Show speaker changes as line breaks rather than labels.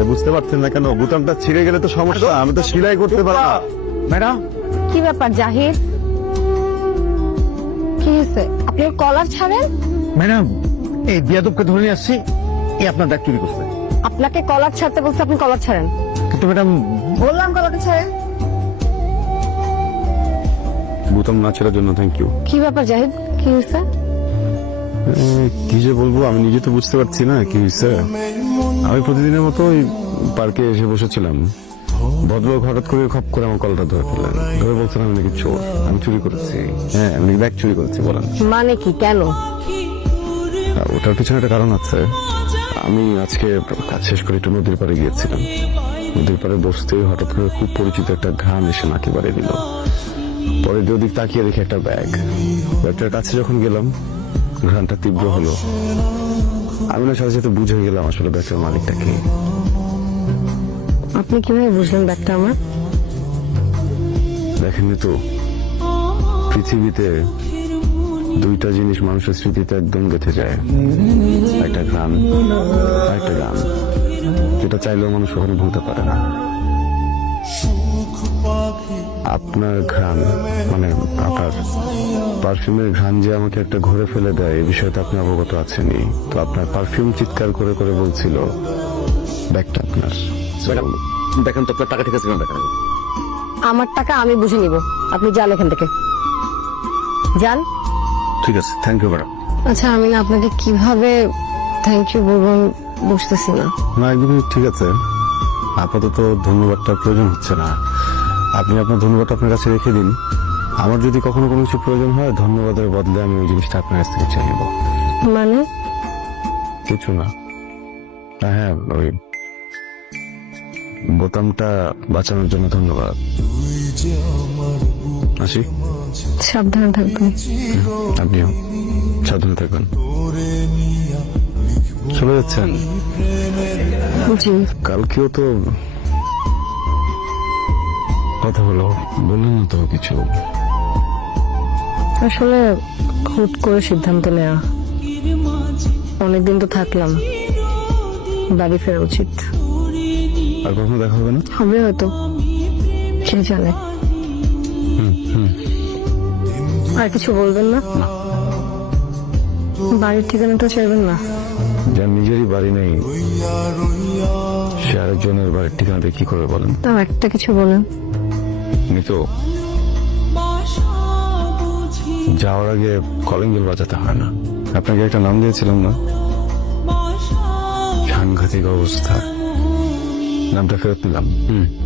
আরে বুঝতে পারছেন না কেন? বোতামটা ছিঁড়ে গেলে তো সমস্যা, আমি তো সেলাই করতে পারবো না।
ম্যাডাম,
কি ব্যাপার জাহিদ? কি হয়েছে? আপনি ওর কলার ছাড়েন।
ম্যাডাম, এই বিয়াদবকে ধরে নিয়ে আসছি, এই আপনার ব্যাগ চুরি করছে।
আপনাকে কলার ছাড়তে বলছে, আপনি কলার ছাড়েন।
কিন্তু ম্যাডাম,
বললাম কলারটা ছাড়েন।
বোতাম না ছেড়ার জন্য থ্যাংক ইউ।
কি ব্যাপার জাহিদ, কি হয়েছে?
কি যে বলবো আমি নিজে তো বুঝতে পারছি না কি হয়েছে। আমি প্রতিদিনের মতো ওই পার্কে এসে বসেছিলাম, ভদ্রলোক হঠাৎ করে খপ করে আমার কলটা ধরে ফেললেন। ধরে বলছিলাম আমি নাকি চোর, আমি চুরি করেছি। হ্যাঁ, আমি ব্যাগ চুরি করেছি। বলেন
মানে কি, কেন?
ওটার পিছনে একটা কারণ আছে। আমি আজকে কাজ শেষ করে একটু নদীর পাড়ে গিয়েছিলাম। নদীর পাড়ে বসতেই হঠাৎ করে খুব পরিচিত একটা ঘ্রাণ এসে নাকে বাড়িয়ে দিল। পরে দুদিক তাকিয়ে দেখি একটা ব্যাগটার কাছে যখন গেলাম, ঘ্রাণটা তীব্র হলো। আমি না সাথে সাথে বুঝে গেলাম আসলে ব্যাগটার মালিকটা কে।
আপনি কিভাবে বুঝলেন ব্যাগটা আমার?
দেখেননি তো, পৃথিবীতে দুইটা জিনিস মানুষের স্মৃতিতে একদম গেঁথে যায়, একটা ঘ্রাণ আর একটা গান, যেটা চাইলেও মানুষ কখনো ভুলতে পারে না। আপনার ঘ্রাণ মানে আপনার পারফিউমের ঘ্রাণ যে আমাকে একটা ঘুরে ফেলে দেয়, এই বিষয়টা আপনি অবগত আছেনই তো। আপনার পারফিউম চিৎকার করে করে বলছিল ব্যাগটা আপনার।
ম্যাডাম দেখেন তো আপনার টাকা ঠিক আছে কিনা দেখেন।
আমার টাকা আমি বুঝে নিব, আপনি যান এখান থেকে, যান।
ঠিক আছে, থ্যাংক ইউ ম্যাডাম।
আচ্ছা, আমি না আপনাকে কিভাবে থ্যাংক ইউ বলবো আমি বুঝতেছি না।
না, একদমই ঠিক আছে, আপাতত ধন্যবাদটা প্রয়োজন হচ্ছে না। আপনি আপনার ধন্যবাদটা আপনার কাছে রেখে দিন। আমার যদি কখনো কোনো কিছু প্রয়োজন হয়, ধন্যবাদের বদলে আমি ওই জিনিসটা আপনার কাছ থেকে চাই নেব।
মানে?
কিছু না। হ্যাঁ, ওই বোতামটা বাঁচানোর জন্য ধন্যবাদ। আসি।
সাবধানে থাকবেন।
আপনিও সাবধানে থাকবেন। চলে যাচ্ছেন?
জি।
কালকেও তো কথা হলো, বললেন না তো কিছু?
আসলে হুট করে সিদ্ধান্ত নেওয়া, অনেকদিন তো থাকলাম, বাড়ি ফেরা উচিত।
আর কখনো দেখা হবে না?
হবে হয়তো, কে জানে। আর কিছু বলবেন না? বাড়ির ঠিকানা তো চাইবেন না?
যার নিজেরই বাড়ি নেই, সে আরেকজনের বাড়ির ঠিকানাতে কি করে বলেন?
তাও একটা কিছু বলেন।
তো যাওয়ার আগে কলিং বেল বাজাতে হয় না। আপনাকে একটা নাম দিয়েছিলাম না? সাংঘাতিক অবস্থা, নামটা ফেরত নিলাম।